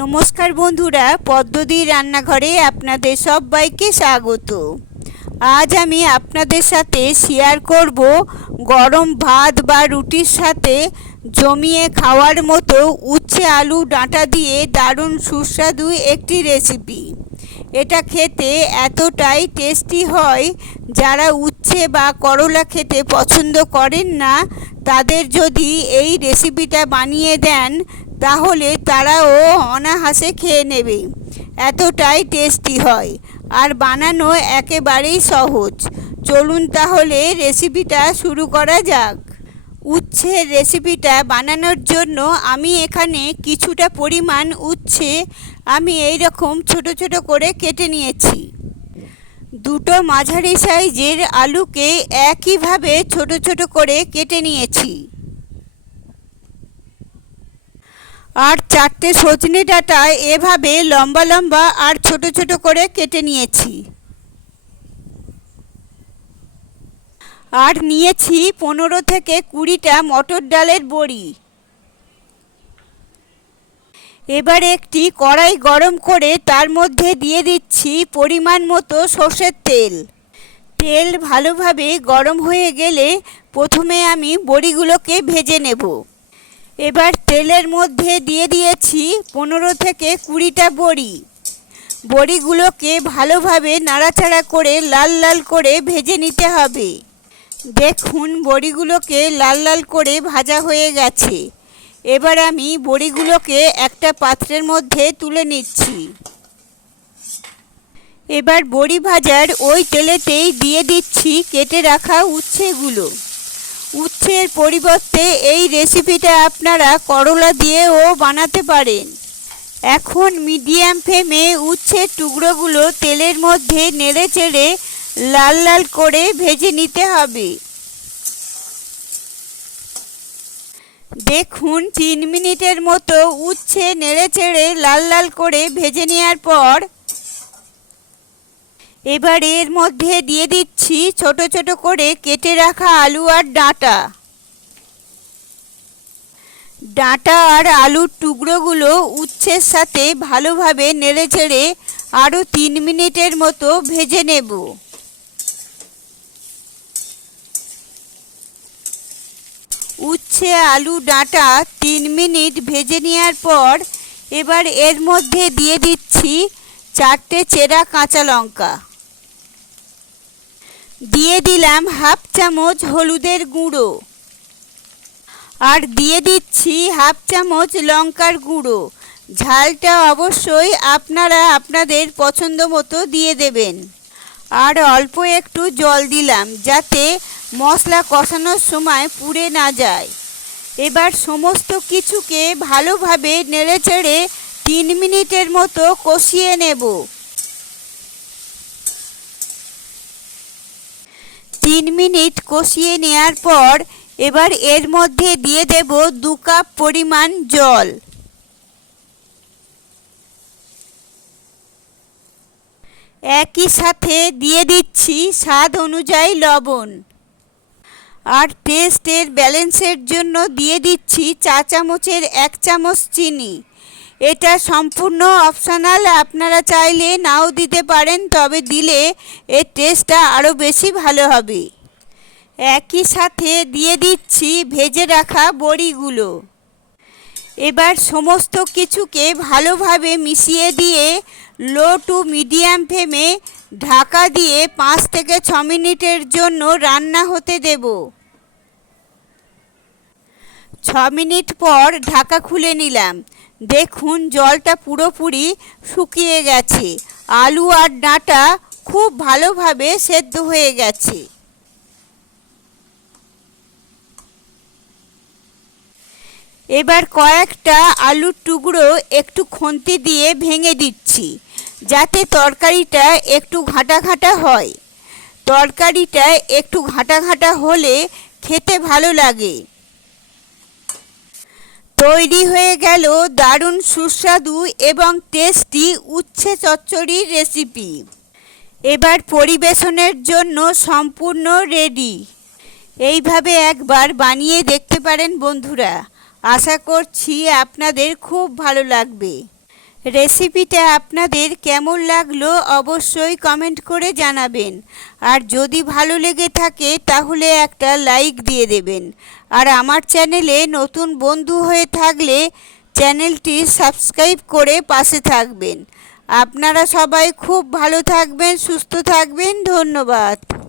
নমস্কার বন্ধুরা, পদ্মদি রান্নাঘরে আপনাদের সবাইকে স্বাগত। আজ আমি আপনাদের সাথে শেয়ার করব গরম ভাত বা রুটির সাথে জমিয়ে খাওয়ার মতো উচ্ছে আলু ডাঁটা দিয়ে দারুণ সুস্বাদু একটি রেসিপি। এটা খেতে এতটাই টেস্টি হয়, যারা উচ্ছে বা করলা খেতে পছন্দ করেন না তাদের যদি এই রেসিপিটা বানিয়ে দেন তাহলে তারাও অনায়াসে খেয়ে নেবে। এতটাই টেস্টি হয় আর বানানো একেবারেই সহজ। চলুন তাহলে রেসিপিটা শুরু করা যাক। উচ্ছের রেসিপিটা বানানোর জন্য আমি এখানে কিছুটা পরিমাণ উচ্ছে আমি এই রকম ছোট ছোট করে কেটে নিয়েছি। দুটো মাঝারি সাইজের আলুকে একইভাবে ছোট ছোট করে কেটে নিয়েছি। আর চারটে সজনে ডাঁটা এভাবে লম্বা লম্বা আর ছোট ছোট করে কেটে নিয়েছি। আর নিয়েছি 15 থেকে 20টা মটর ডালের বড়ি। এবার একটি কড়াই গরম করে তার মধ্যে দিয়ে দিচ্ছি পরিমাণ মতো সর্ষের তেল। তেল ভালোভাবে গরম হয়ে গেলে প্রথমে আমি বড়িগুলোকে ভেজে নেব। এবার তেলের মধ্যে দিয়ে দিয়েছি 15 থেকে 20টা বড়ি। বড়িগুলোকে ভালোভাবে নাড়াচাড়া করে লাল লাল করে ভেজে নিতে হবে। দেখুন বড়িগুলোকে লাল লাল করে ভাজা হয়ে গেছে। এবার আমি বড়িগুলোকে একটা পাত্রের মধ্যে তুলে নিচ্ছি। এবার বড়ি ভাজার ওই তেলেতেই দিয়ে দিচ্ছি কেটে রাখা উচ্ছেগুলো। উচ্ছের পরিবর্তে এই রেসিপিটা আপনারা করলা দিয়েও বানাতে পারেন। এখন মিডিয়াম ফ্লেমে উচ্ছের টুকরোগুলো তেলের মধ্যে নেড়ে চেড়ে লাল লাল করে ভেজে নিতে হবে। দেখুন 3 মিনিটের মতো উচ্ছে নেড়ে চেড়ে লাল লাল করে ভেজে নেওয়ার পর এবার এর মধ্যে দিয়ে দিচ্ছি ছোট ছোট করে কেটে রাখা আলু আর ডাঁটা। ডাঁটা আর আলুর টুকরোগুলো উচ্ছের সাথে ভালোভাবে নেড়ে চেড়ে আরও 3 মিনিটের মতো ভেজে নেব। উচ্ছে আলু ডাঁটা 3 মিনিট ভেজে নেওয়ার পর এবার এর মধ্যে দিয়ে দিচ্ছি 4টে চেরা কাঁচা লঙ্কা। দিয়ে দিলাম হাফ চামচ হলুদের গুঁড়ো আর দিয়ে দিচ্ছি হাফ চামচ লঙ্কার গুঁড়ো। ঝালটা অবশ্যই আপনারা আপনাদের পছন্দ মতো দিয়ে দেবেন। আর অল্প একটু জল দিলাম যাতে মশলা কষানোর সময় পুড়ে না যায়। এবার সমস্ত কিছুকে ভালোভাবে নেড়েচেড়ে 3 মিনিটের মতো কষিয়ে নেব। 3 মিনিট কষিয়ে নেওয়ার পর এবার এর মধ্যে দিয়ে দেব 2 কাপ পরিমাণ জল। একই সাথে দিয়ে দিচ্ছি স্বাদ অনুযায়ী লবণ। আর টেস্টের ব্যালেন্সের জন্য দিয়ে দিচ্ছি চা চামচের 1 চামচ চিনি। এটা সম্পূর্ণ অপশনাল, আপনারা চাইলে নাও দিতে পারেন, তবে দিলে এর টেস্টটা আরও বেশি ভালো হবে। একই সাথে দিয়ে দিচ্ছি ভেজে রাখা বড়িগুলো। এবার সমস্ত কিছুকে ভালোভাবে মিশিয়ে দিয়ে লো টু মিডিয়াম ফ্লেমে ঢাকা দিয়ে 5 থেকে 6 মিনিটের জন্য রান্না হতে দেব। 6 মিনিট পর ঢাকা খুলে নিলাম। দেখুন জলটা পুরোপুরি শুকিয়ে গেছে। আলু আর ডাঁটা খুব ভালোভাবে সেদ্ধ হয়ে গেছে। এবার কয়েকটা আলুর টুকরো একটু খুন্তি দিয়ে ভেঙে দিচ্ছি যাতে তরকারিটা একটু ঘাঁটা ঘাঁটা হয়। তরকারিটা একটু ঘাঁটা ঘাঁটা হলে খেতে ভালো লাগে। তৈরি হয়ে গেল দারুণ সুস্বাদু এবং টেস্টি উচ্ছে চচ্চড়ির রেসিপি। এবার পরিবেশনের জন্য সম্পূর্ণ রেডি। এইভাবে একবার বানিয়ে দেখতে পারেন বন্ধুরা। আশা করছি আপনাদের খুব ভালো লাগবে। রেসিপিটা আপনাদের কেমন লাগলো অবশ্যই কমেন্ট করে জানাবেন। আর যদি ভালো লেগে থাকে তাহলে একটা লাইক দিয়ে দেবেন। আর আমার চ্যানেলে নতুন বন্ধু হয়ে থাকলে চ্যানেলটি সাবস্ক্রাইব করে পাশে থাকবেন। আপনারা সবাই খুব ভালো থাকবেন, সুস্থ থাকবেন। ধন্যবাদ।